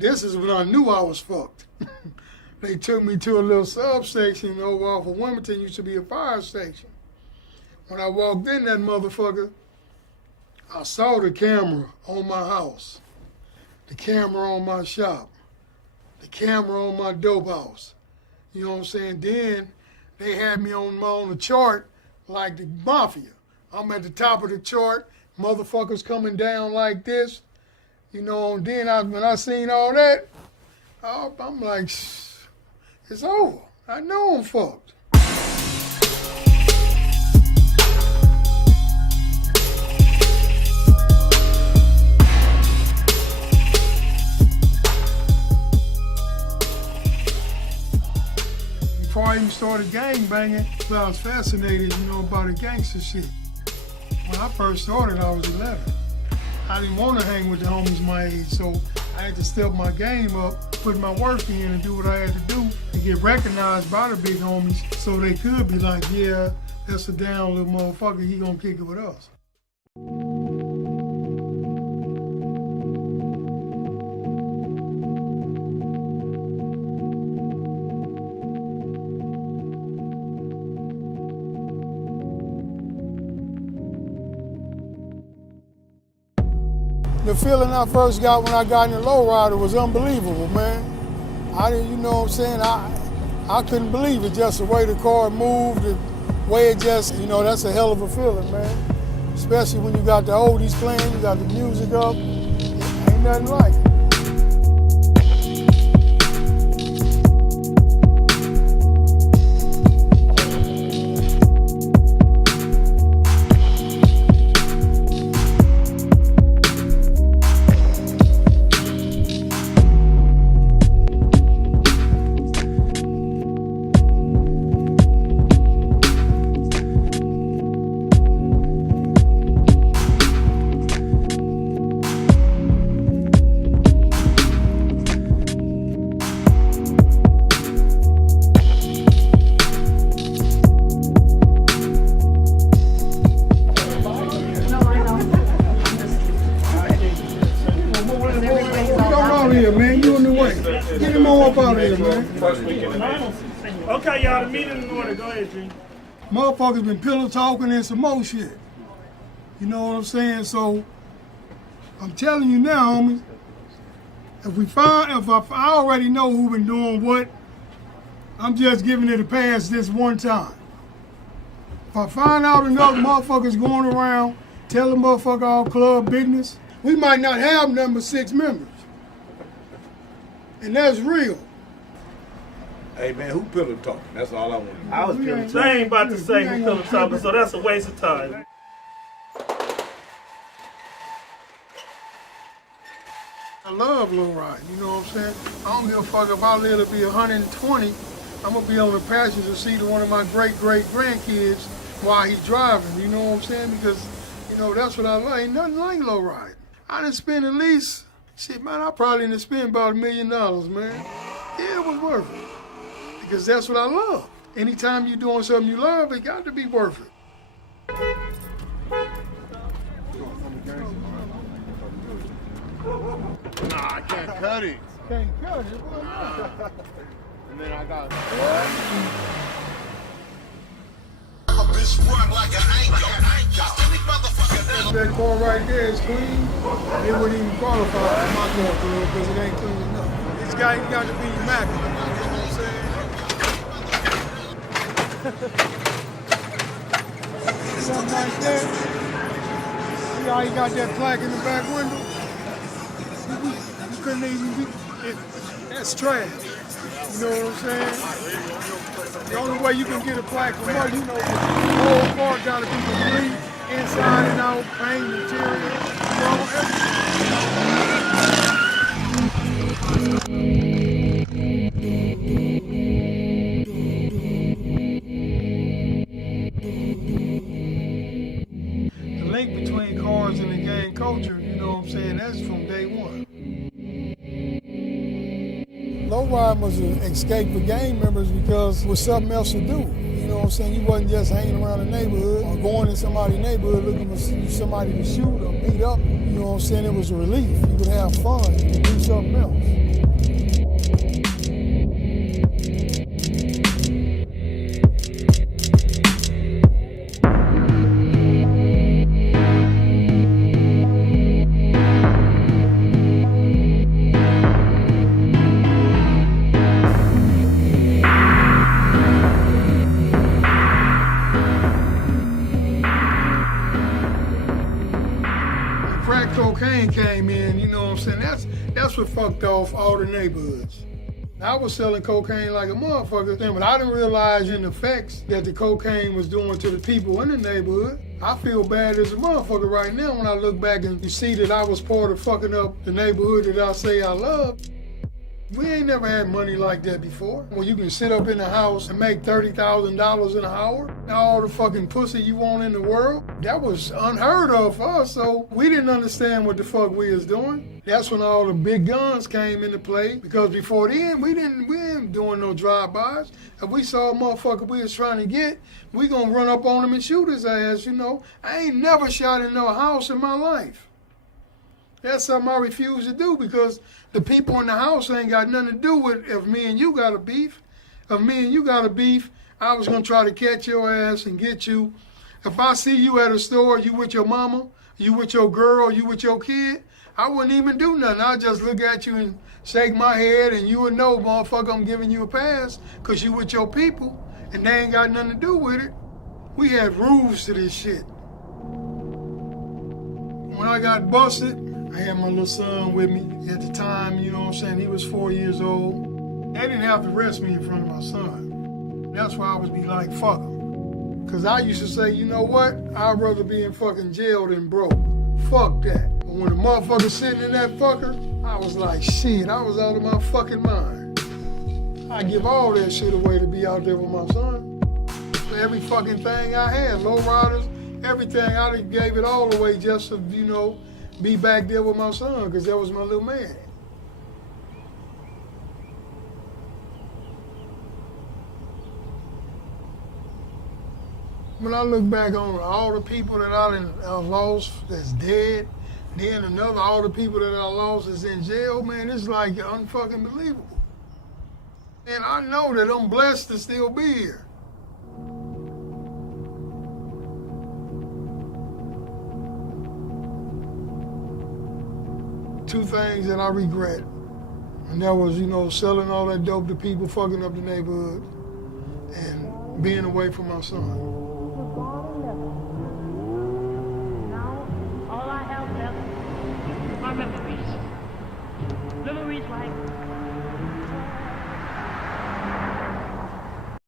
This is when I knew I was fucked. They took me to a little substation over off of Wilmington, used to be a fire station. When I walked in that motherfucker, I saw the camera on my house, the camera on my shop, the camera on my dope house. You know what I'm saying? Then they had me on the chart like the mafia. I'm at the top of the chart, motherfuckers coming down like this. You know, and then when I seen all that, I'm like, shh. It's over. I know I'm fucked. Before I even started gang banging, I was fascinated, by the gangster shit. When I first started, I was 11. I didn't want to hang with the homies my age, so I had to step my game up, put my work in and do what I had to do to get recognized by the big homies so they could be like, yeah, that's a down little motherfucker, he gonna kick it with us. The feeling I first got when I got in the lowrider was unbelievable, man. I didn't, I couldn't believe it, just the way the car moved, the way it just, that's a hell of a feeling, man. Especially when you got the oldies playing, you got the music up, ain't nothing like it. Man, you in the way. Get him on up out of here, man. Okay, y'all, the meeting in order. Go ahead, G. Motherfuckers been pillow talking and some more shit. You know what I'm saying? So, I'm telling you now, homie, if I already know who been doing what, I'm just giving it a pass this one time. If I find out enough motherfuckers going around telling motherfucker all club business, we might not have number 6 members. And that's real. Hey man, who pillow talking? That's all I want to know. I was pillow talking. I ain't about to say who pillow talking, so that's a waste of time. I love low ride, you know what I'm saying? I don't give a fuck if I live to be 120, I'm gonna be on the passenger seat of one of my great-great-grandkids while he's driving, you know what I'm saying? Because, that's what I like. Ain't nothing like low ride. I done spent at least, shit, man, I probably didn't spend about $1 million, man. Yeah, it was worth it. Because that's what I love. Anytime you're doing something you love, it got to be worth it. Nah, I can't cut it. Can't cut it, boy. And then I got That car right there is clean. It wouldn't even qualify for my car because it ain't clean enough. This guy got to be immaculate. You know what I'm saying? Something like that. See how he got that plaque in the back window? You couldn't even be. That's trash. You know what I'm saying? The only way you can get a plaque from us, the whole car got to be complete, inside and out, paint, material, The link between cars and the gang culture, you know what I'm saying, that's from day one. Low ride was an escape for gang members because it was something else to do. know what I'm saying? You wasn't just hanging around the neighborhood or going in somebody's neighborhood looking for somebody to shoot or beat up. You know what I'm saying? It was a relief. You could have fun. You could do something else. Crack cocaine came in, you know what I'm saying? That's what fucked off all the neighborhoods. I was selling cocaine like a motherfucker then, but I didn't realize the effects that the cocaine was doing to the people in the neighborhood. I feel bad as a motherfucker right now when I look back and you see that I was part of fucking up the neighborhood that I say I love. We ain't never had money like that before. When you can sit up in the house and make $30,000 an hour, all the fucking pussy you want in the world, that was unheard of for us, so we didn't understand what the fuck we was doing. That's when all the big guns came into play, because before then, we ain't doing no drive-bys. If we saw a motherfucker we was trying to get, we gonna run up on him and shoot his ass, you know. I ain't never shot in no house in my life. That's something I refuse to do, because the people in the house ain't got nothing to do with if me and you got a beef. If me and you got a beef, I was going to try to catch your ass and get you. If I see you at a store, you with your mama, you with your girl, you with your kid, I wouldn't even do nothing. I'd just look at you and shake my head, and you would know, motherfucker, I'm giving you a pass because you with your people, and they ain't got nothing to do with it. We had rules to this shit. When I got busted, I had my little son with me at the time, you know what I'm saying? He was 4 years old. They didn't have to arrest me in front of my son. That's why I would be like, fuck him. Because I used to say, you know what? I'd rather be in fucking jail than broke. Fuck that. But when the motherfucker sitting in that fucker, I was like, shit, I was out of my fucking mind. I give all that shit away to be out there with my son. Every fucking thing I had, low riders, everything, I done gave it all away just to, you know, be back there with my son, because that was my little man. When I look back on all the people that I lost that's dead, then all the people that I lost is in jail, man, it's like unfucking believable. And I know that I'm blessed to still be here. Two things that I regret, and that was, you know, selling all that dope to people, fucking up the neighborhood, and being away from my son. Now, all I have left is my memories. Memories like